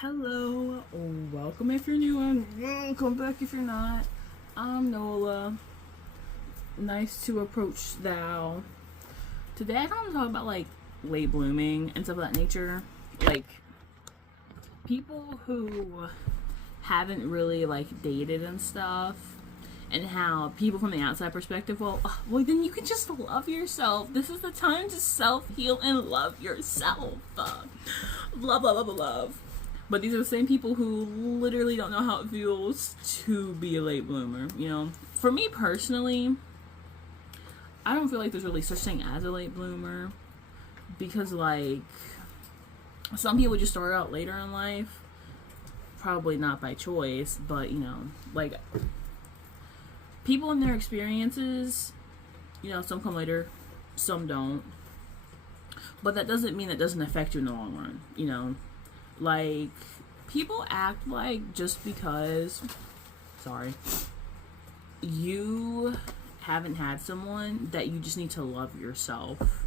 Hello, welcome if you're new and come back if you're not. I'm Nola. Nice to approach thou. Today I want to talk about like late blooming and stuff of that nature. Like people who haven't really like dated and stuff, and how people from the outside perspective, well, then you can just love yourself. This is the time to self-heal and love yourself. Love, love, love, love. But these are the same people who literally don't know how it feels to be a late bloomer, you know? For me personally, I don't feel like there's really such thing as a late bloomer. Because, like, some people just start out later in life. Probably not by choice, but, you know, like, people in their experiences, you know, some come later, some don't. But that doesn't mean that doesn't affect you in the long run, you know? Like, people act like just because, you haven't had someone that you just need to love yourself.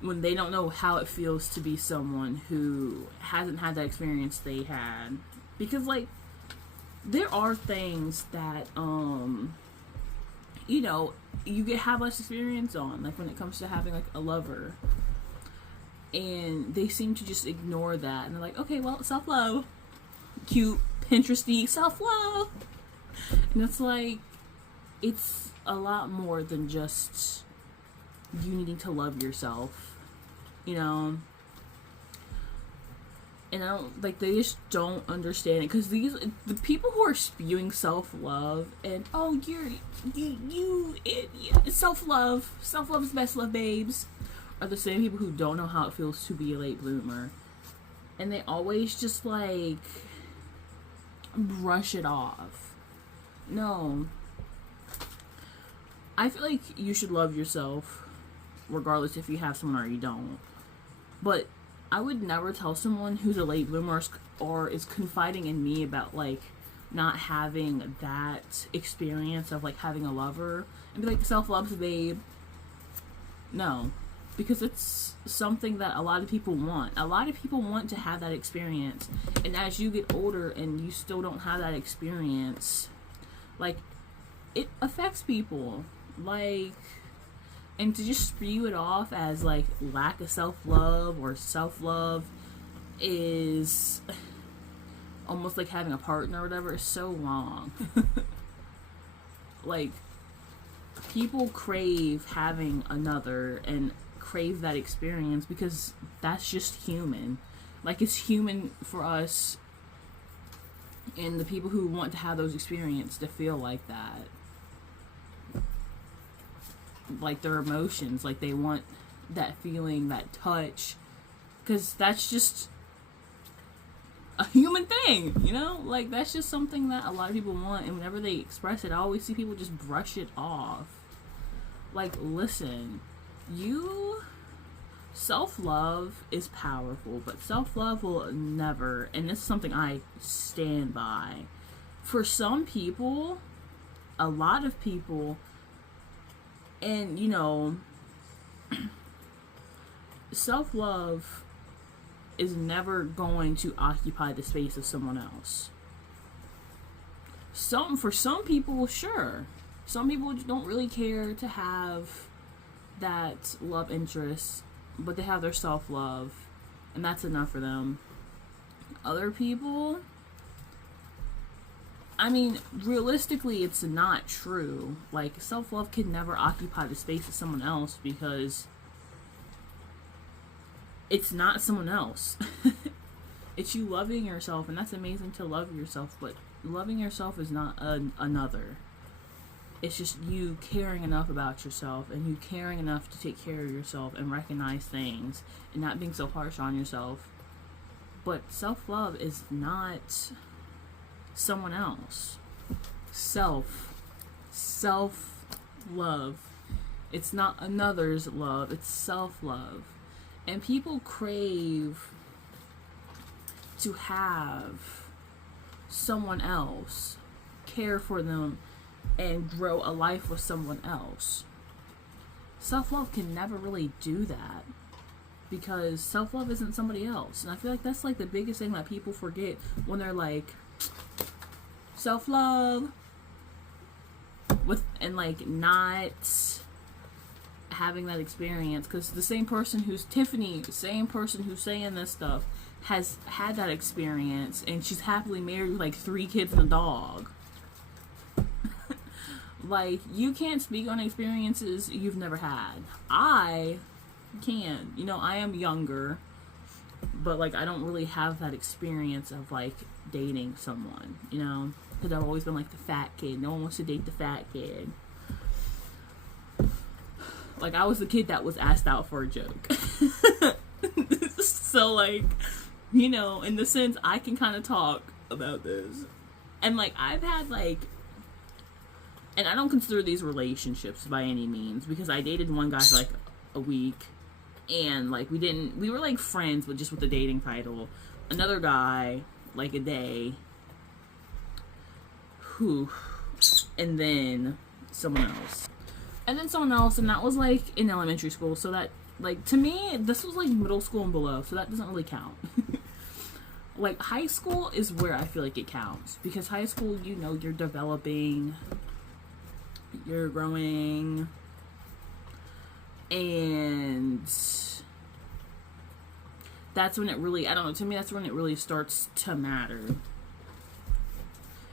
When they don't know how it feels to be someone who hasn't had that experience they had. Because, like, there are things that, you know, you have less experience on. Like, when it comes to having, like, a lover. And they seem to just ignore that. And they're like, okay, well, self-love. Cute, Pinteresty, self-love. And it's like, it's a lot more than just you needing to love yourself. You know? And I don't, like, they just don't understand it. Because the people who are spewing self-love and, oh, you self-love is the best love, babes, are the same people who don't know how it feels to be a late bloomer. And they always just, like, brush it off. No. I feel like you should love yourself, regardless if you have someone or you don't. But I would never tell someone who's a late bloomer or is confiding in me about, like, not having that experience of, like, having a lover and be like, self-love's babe. No. Because it's something that a lot of people want. A lot of people want to have that experience. And as you get older and you still don't have that experience, like, it affects people. Like, and to just spew it off as, like, lack of self-love or self-love is almost like having a partner or whatever is so wrong. Like, people crave having another and crave that experience because that's just human. Like, it's human for us and the people who want to have those experiences to feel like that. Like, their emotions, like, they want that feeling, that touch, because that's just a human thing, you know? Like, that's just something that a lot of people want, and whenever they express it, I always see people just brush it off. Like, listen, self-love is powerful, but self-love will never, and this is something I stand by, for some people, a lot of people, and, you know, self-love is never going to occupy the space of someone else. For some people, sure. Some people don't really care to have that love interest, but they have their self-love, and that's enough for them. Other people, I mean, realistically, it's not true. Like, self-love can never occupy the space of someone else because it's not someone else. It's you loving yourself, and that's amazing to love yourself, but loving yourself is not another. It's just you caring enough about yourself and you caring enough to take care of yourself and recognize things and not being so harsh on yourself. But self-love is not someone else. Self-love. It's not another's love. It's self-love. And people crave to have someone else care for them and grow a life with someone else. Self-love can never really do that. because self-love isn't somebody else. And I feel like that's like the biggest thing that people forget when they're like, self-love with, and like not having that experience, because the same person who's Tiffany, the same person who's saying this stuff, has had that experience, and she's happily married with like 3 kids and a dog. Like, you can't speak on experiences you've never had. I can. You know, I am younger, but like, I don't really have that experience of like dating someone, you know, because I've always been like the fat kid. No one wants to date the fat kid. Like, I was the kid that was asked out for a joke. So, like, you know, in the sense, I can kind of talk about this. And, like, I've had, like, and I don't consider these relationships by any means, because I dated one guy for, like, a week. And, like, we were, like, friends, but just with the dating title. Another guy, like, a day. And then someone else. And then someone else, and that was, like, in elementary school, so that, like, to me, this was, like, middle school and below, so that doesn't really count. Like, high school is where I feel like it counts, because high school, you know, you're developing, you're growing, and that's when it really, I don't know, to me, that's when it really starts to matter.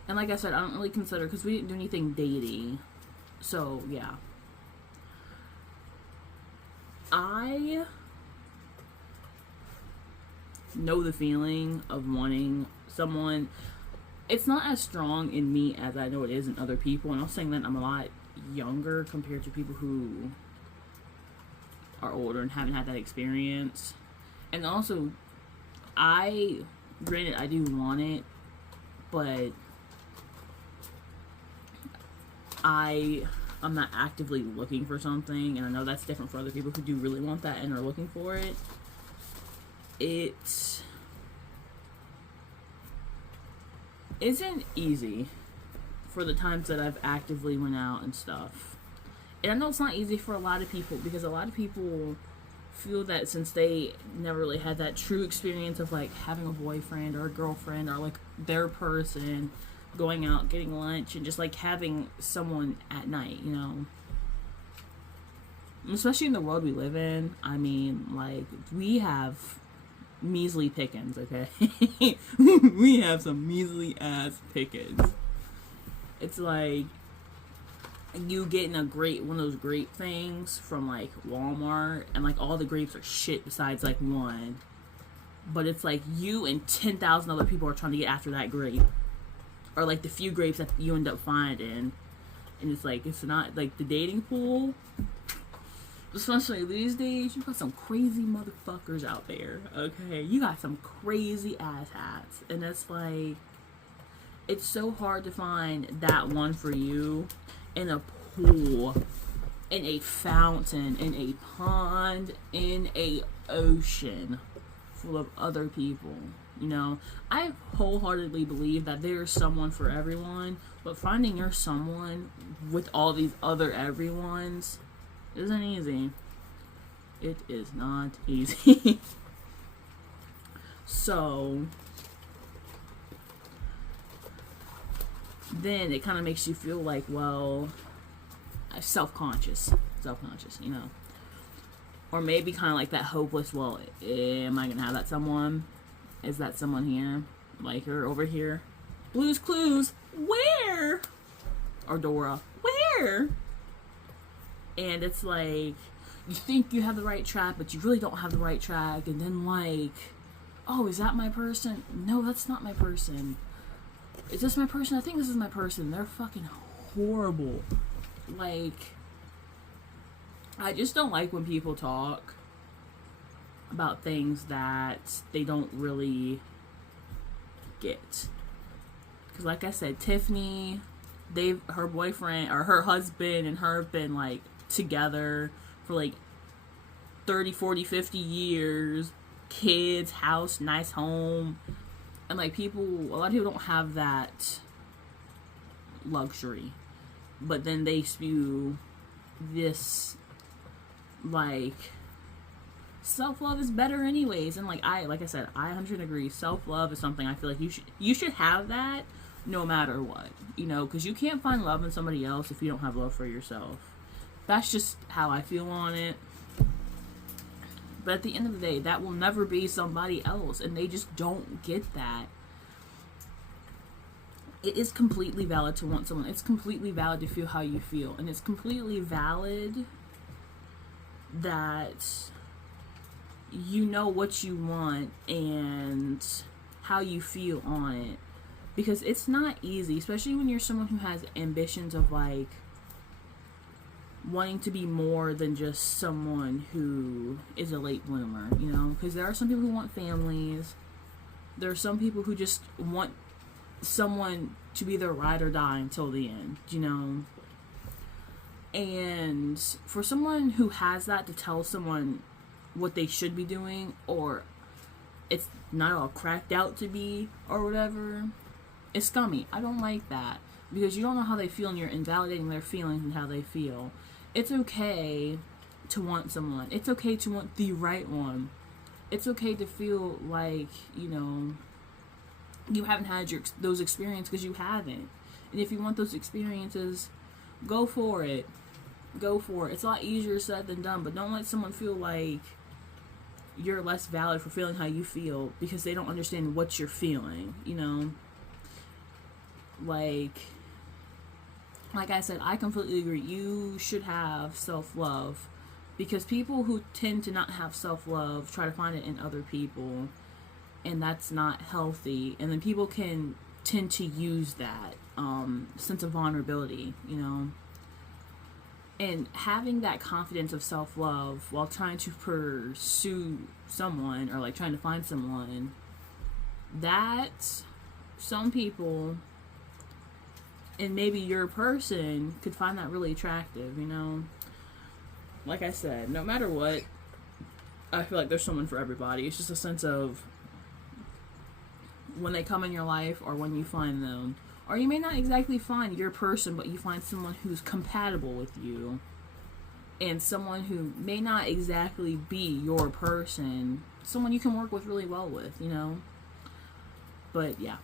And like I said, I don't really consider, because we didn't do anything dating, so, yeah. I know the feeling of wanting someone. It's not as strong in me as I know it is in other people. And I'm saying that I'm a lot younger compared to people who are older and haven't had that experience. And also, granted, I do want it, but I'm not actively looking for something, and I know that's different for other people who do really want that and are looking for it. It isn't easy for the times that I've actively went out and stuff. And I know it's not easy for a lot of people, because a lot of people feel that since they never really had that true experience of like having a boyfriend or a girlfriend or like their person, going out, getting lunch, and just like having someone at night, you know. Especially in the world we live in, I mean, like, we have measly pickings, okay? We have some measly ass pickings. It's like you getting one of those grape things from like Walmart, and like all the grapes are shit besides like one, but it's like you and 10,000 other people are trying to get after that grape. Or like the few grapes that you end up finding. And it's like, it's not like the dating pool. Especially these days, you got some crazy motherfuckers out there. Okay, you got some crazy ass hats. And it's like, it's so hard to find that one for you in a pool, in a fountain, in a pond, in a ocean full of other people. You know, I wholeheartedly believe that there's someone for everyone, but finding your someone with all these other everyones isn't easy. It is not easy. So, then it kind of makes you feel like, well, self-conscious, you know. Or maybe kind of like that hopeless, well, am I going to have that someone? Is that someone here? Like her over here? Blue's Clues, where? Or Dora, where? And it's like, you think you have the right track, but you really don't have the right track. And then like, oh, is that my person? No, that's not my person. Is this my person? I think this is my person. They're fucking horrible. Like, I just don't like when people talk about things that they don't really get. Because like I said, Tiffany, her boyfriend or her husband and her have been like together for like 30, 40, 50 years. Kids, house, nice home. And like a lot of people don't have that luxury. But then they spew this like self-love is better anyways. And like I said, I 100% agree. Self-love is something I feel like you should have that no matter what, you know, because you can't find love in somebody else if you don't have love for yourself. That's just how I feel on it. But at the end of the day, that will never be somebody else, and they just don't get that. It is completely valid to want someone. It's completely valid to feel how you feel, and it's completely valid that you know what you want and how you feel on it, because it's not easy, especially when you're someone who has ambitions of like wanting to be more than just someone who is a late bloomer, you know, because there are some people who want families. There are some people who just want someone to be their ride or die until the end, you know. And for someone who has that to tell someone what they should be doing, or it's not all cracked out to be, or whatever, it's scummy. I don't like that, because you don't know how they feel, and you're invalidating their feelings and how they feel. It's okay to want someone. It's okay to want the right one. It's okay to feel like, you know, you haven't had those experiences, because you haven't. And if you want those experiences, go for it. Go for it. It's a lot easier said than done, but don't let someone feel like you're less valid for feeling how you feel because they don't understand what you're feeling, you know? Like I said, I completely agree. You should have self-love, because people who tend to not have self-love try to find it in other people, and that's not healthy. And then people can tend to use that sense of vulnerability, you know? And having that confidence of self-love while trying to pursue someone, or like trying to find someone, that some people, and maybe your person, could find that really attractive, you know? Like I said, no matter what, I feel like there's someone for everybody. It's just a sense of when they come in your life, or when you find them. Or you may not exactly find your person, but you find someone who's compatible with you. And someone who may not exactly be your person. Someone you can work with really well with, you know? But yeah.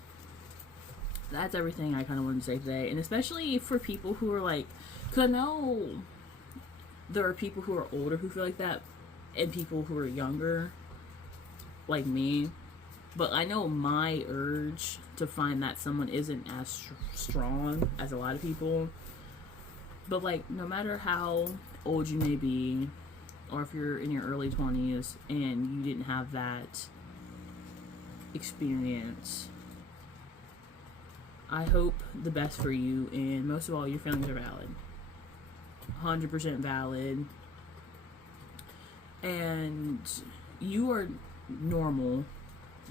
That's everything I kind of wanted to say today. And especially for people who are like, because I know there are people who are older who feel like that, and people who are younger, like me. But I know my urge to find that someone isn't as strong as a lot of people. But like, no matter how old you may be, or if you're in your early 20s and you didn't have that experience, I hope the best for you, and most of all, your feelings are valid. 100% valid. And you are normal.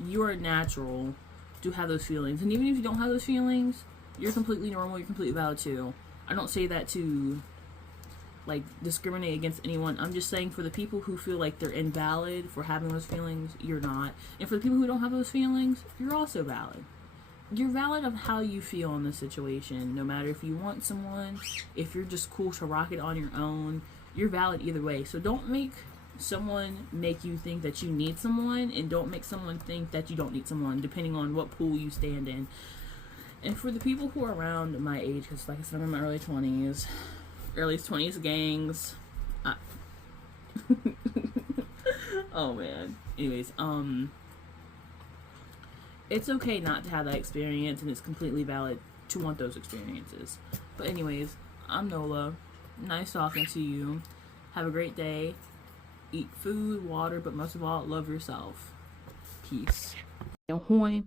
You are natural to have those feelings. And even if you don't have those feelings, you're completely normal, you're completely valid too. I don't say that to like discriminate against anyone. I'm just saying, for the people who feel like they're invalid for having those feelings, you're not. And for the people who don't have those feelings, you're also valid. You're valid of how you feel in this situation. No matter if you want someone, if you're just cool to rock it on your own, you're valid either way. So don't make someone make you think that you need someone, and don't make someone think that you don't need someone, depending on what pool you stand in. And for the people who are around my age, because like I said, I'm in my early 20s gangs. Oh man. Anyways, it's okay not to have that experience, and it's completely valid to want those experiences. But anyways, I'm Nola. Nice talking to you. Have a great day. Eat food, water, but most of all, love yourself. Peace. Hoi,